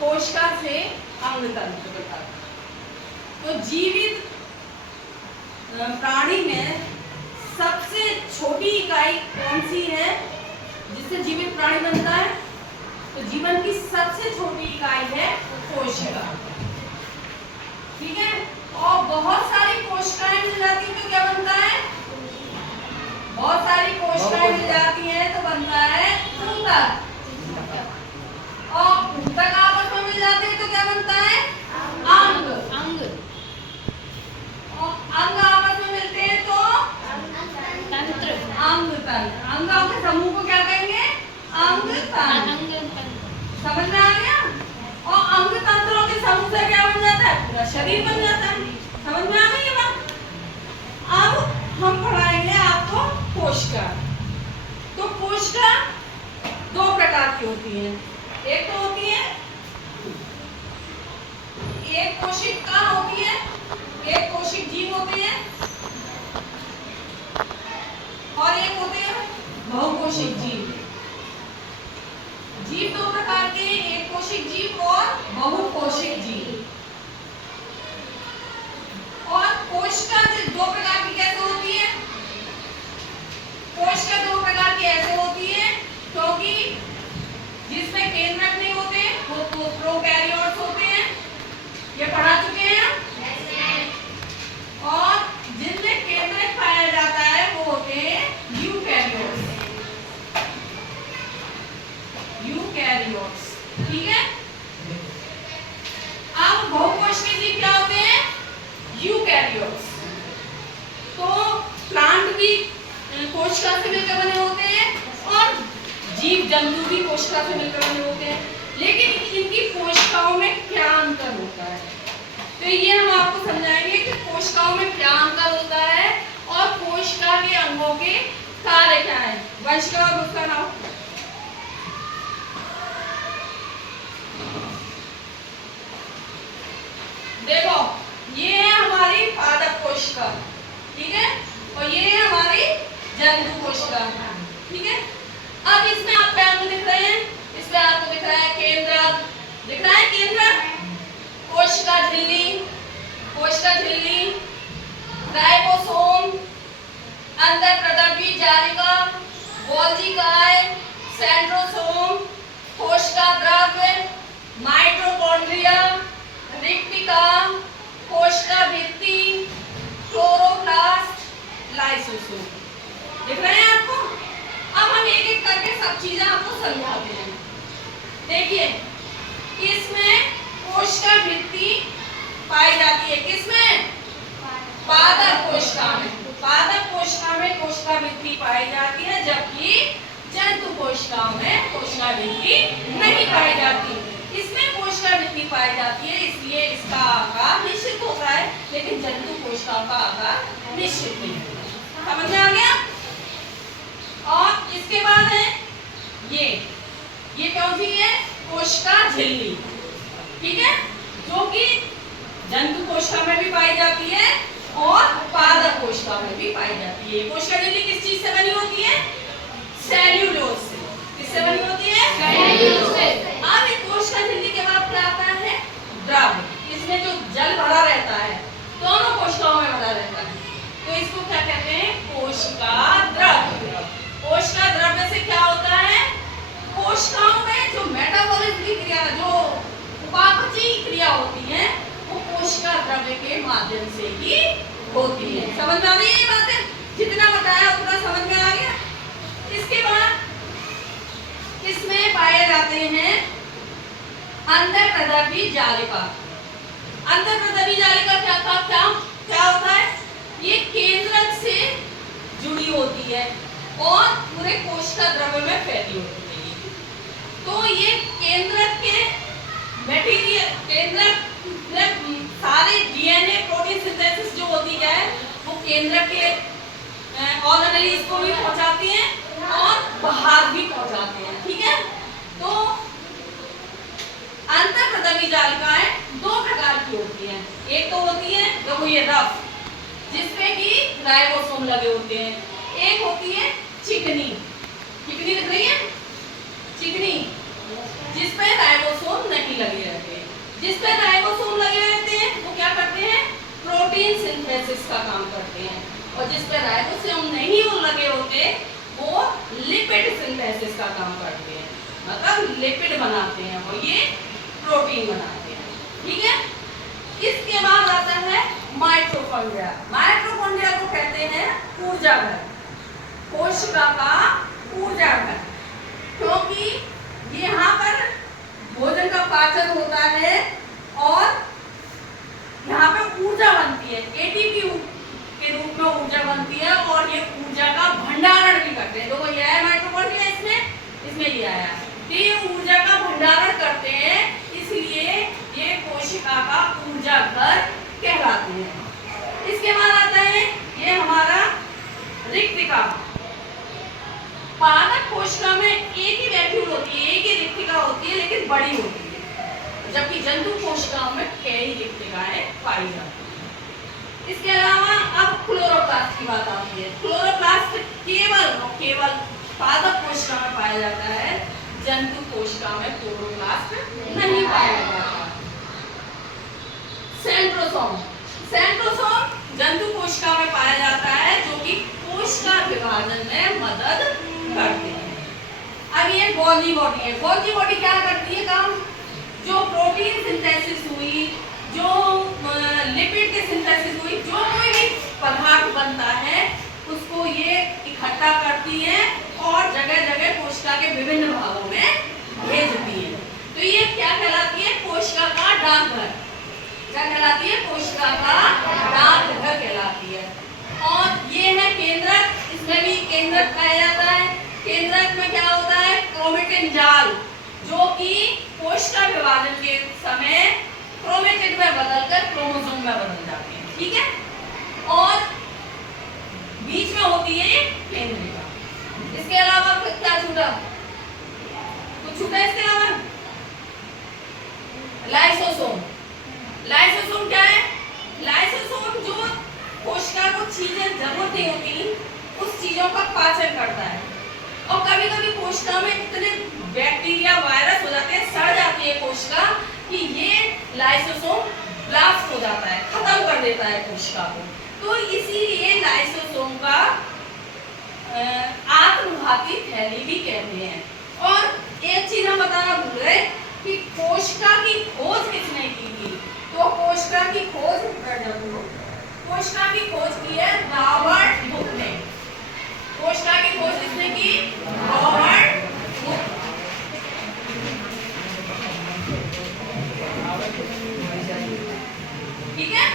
कोशिका से अंग तंत्र तक। तो जीवित प्राणी में सबसे छोटी इकाई कौन सी है जिससे जीवित प्राणी बनता है? तो जीवन की सबसे छोटी इकाई है कोशिका। ठीक है, और बहुत सारी कोशिकाएं मिल जाती हैं तो क्या बनता है? बहुत सारी कोशिकाएं मिल जाती हैं तो बनता है ऊतक। और ऊतक आपस में मिल जाते हैं तो क्या बनता है? अंग। अंग और अंग आपस में मिलते हैं तो तंत्र। अंग तंत्र। अंगों के समूह को क्या कहेंगे? अंग तंत्र। समझ में आ गया? और अंग तंत्रों के समूह से क्या बन जाता है? पूरा शरीर बन जाता है। समझ में आ गई ये बात? अब हम पढ़ाएंगे आपको कोशिका। तो कोशिका दो प्रकार की होती है। एक तो होती है एक कोशिका होती है, एक कोशिक जीव होती है, और एक होते हैं बहुकोशिक जीव। जीव दो प्रकार के, एक कोशिक जीव और बहुकोशिक जीव। और कोशिका दो प्रकार की कैसे होती है? कोशिका दो प्रकार की ऐसे होती है क्योंकि जिसमें केंद्रक नहीं होते वो प्रोकैरियोट्स होते हैं, ये पढ़ा चुके हैं हम। और जिनमें केंद्रक पाया जाता है वो होते हैं यूकैरियोट्स। यूकैरियोट्स, ठीक है। अब बहुकोशिकीय जीव क्या होते हैं? यूकैरियोट्स। तो प्लांट भी कोशिका से मिलकर बने होते हैं और जीव जंतु भी कोशिका से मिलकर बने होते हैं, लेकिन इनकी कोशिकाओं में क्या अंतर होता है? तो ये हम आपको समझाएंगे कि कोशिकाओं में क्या अंतर होता है और कोशिका के अंगों के कार्य क्या है। वंशिका और उसका नाम देखो, ये है हमारी पादप कोशिका, ठीक है, और ये है हमारी जंतु कोशिका, ठीक है। अब इसमें आपको अंग दिख रहे हैं, इसमें आपको दिख रहा है केंद्रक, दिख रहा है केंद्रक, कोशिका झिल्ली, राइबोसोम, अंतःप्रदर्भी जालिका, गोल्गी काय, सेंट्रोसोम, कोशिका द्रव्य, माइटोकॉन्ड्रिया, रिक्तिका, कोशिका भित्ति, क्लोरोप्लास्ट, लाइसोसोम। दिख रहे हैं आपको? अब हम एक एक करके सब चीजें आपको समझाते हैं। देखिए, इसमें कोशिका भित्ति पाई जाती है, किसमें? पादप कोशिका में। पादप कोशिका में कोशिका भित्ति पाई जाती है, जबकि जंतु कोशिकाओं में कोशिका भित्ति नहीं पाई जाती। इसमें कोशिका भित्ति पाई जाती है, इसलिए इसका आकार निश्चित होता है, लेकिन जंतु कोशिकाओं का आकार निश्चित नहीं होता। समझ में आ गया? और इसके बाद है ये कौन सी है? कोशिका झिल्ली, ठीक है, जो कि जंतु कोशिका में भी पाई जाती है और पादप कोशिका में भी पाई जाती है। कोशिका झिल्ली किस चीज से बनी होती है? सेल्यूलोज से। किससे बनी होती है? सेल्यूलोज से। अब एक कोशिका झिल्ली के बाद क्या आता है? द्रव्य। इसमें जो जल भरा रहता है, दोनों कोशिकाओं में भरा रहता है, तो इसको क्या कहते हैं? कोशिका द्रव्य। कोशिका द्रव्य से क्या होता है? कोशिकाओं में जो मेटाबॉलिज्म की क्रिया, जो उपापचयी क्रिया होती है, वो कोशिका द्रव्य के माध्यम से ही होती है। समझ में आ गई ये बातें? जितना बताया उतना समझ में आ गया? इसके बाद इसमें पाए जाते हैं अंतःप्रदर्भी जालिका। अंतःप्रदर्भी जालिका क्या होता है? ये केंद्रक से जुड़ी होती है और पूरे कोशिका द्रव्य में फैली होती है। तो ये केंद्रक के मटेरियल, केंद्रक सारे डीएनए प्रोटीन सिंथेसिस जो होती है वो केंद्रक के ऑर्गेनेल्स को भी पहुंचाती हैं और बाहर भी पहुंचाते हैं, ठीक है। तो अंतःप्रदर्भी जालिकाएं दो प्रकार की होती हैं। एक तो होती है देखो ये रफ, जिसपे कि राइबोसोम लगे होते हैं। एक होती है चिकनी, चिकनी दिख रही है? चिकनी, जिसपे राइबोसोम नहीं लगे हैं। जिस पे राइबोसोम लगे रहते हैं वो क्या करते हैं, प्रोटीन सिंथेसिस का काम करते हैं, और जिस पे राइबोसोम नहीं वो लगे होते वो लिपिड सिंथेसिस का काम करते हैं, मतलब लिपिड बनाते हैं और ये प्रोटीन बनाते हैं। ठीक है, इसके बाद आता है माइटोकॉन्ड्रिया। माइटोकॉन्ड्रिया को कहते हैं ऊर्जा घर, कोशिका का ऊर्जा घर, क्योंकि यहाँ पर भोजन का पाचन होता है और यहाँ पे ऊर्जा बनती है, एटीपी के रूप में ऊर्जा बनती है, और ये ऊर्जा का भंडारण भी करते हैं। देखो ये है माइटोकॉन्ड्रिया, इसमें ये आया, ये ऊर्जा का भंडारण करते हैं, इसलिए ये कोशिका का ऊर्जा घर कहलाते हैं। इसके बाद आता है ये हमारा रिक्तिका। पादप कोशिका में एक ही वैक्यूल होती है, एक ही रिक्तिका होती है, लेकिन बड़ी होती है, जबकि जंतु कोशिकाओं में कई रिक्तिकाएं पाई जाती हैं। इसके अलावा अब क्लोरोप्लास्ट की बात आती है। क्लोरोप्लास्ट केवल पादप कोशिका में पाया जाता है, जंतु कोशिका में क्लोरोप्लास्ट नहीं पाया जाता। सेंट्रोसोम जंतु कोशिका में पाया जाता है, जो कि कोशिका विभाजन में मदद करते हैं। अब ये गोल्गी बॉडी है। गोल्गी बॉडी क्या करती है काम, जो प्रोटीन सिंथेसिस हुई, जो लिपिड की सिंथेसिस हुई, जो कोई भी पदार्थ बनता है उसको ये इकट्ठा करती है और जगह जगह कोशिका के विभिन्न भागों में भेजती है। तो ये क्या कहलाती है, कोशिका का डाकघर। क्या कहलाती है, कोशिका का डाकघर कहलाती है। और ये है केंद्रक, इसमें भी केंद्रक पाया जाता है। केंद्रक में क्या होता है, क्रोमेटिन जाल, जो कि कोशिका विभाजन के समय क्रोमेटिन में बदलकर क्रोमोसोम में बदल जाते हैं। ठीक है, और बीच में होती है केंद्रिका। इसके अलावा क्या छूटा, कुछ छूटा इसके अलावा, लाइसोसोम। लाइसोसोम क्या है, लाइसोसोम जो कोशिका को चीजें जरूरत नहीं होती उस चीजों का पाचन करता है। और कभी कभी कोशिका में इतने बैक्टीरिया वायरस हो जाते हैं, सड़ जाती है कोशिका, कि ये लाइसोसोम ब्लास्ट हो जाता है, खत्म कर देता है कोशिका को। तो इसीलिए लाइसोसोम का आत्मघाती थैली भी कहते हैं। और एक चीज हम बताना भूल गए कि कोशिका की खोज किसने की थी। तो कोशिका की खोज की है रॉबर्ट हुक ने। कोशिका की खोज किसने की, रॉबर्ट हुक। ठीक है,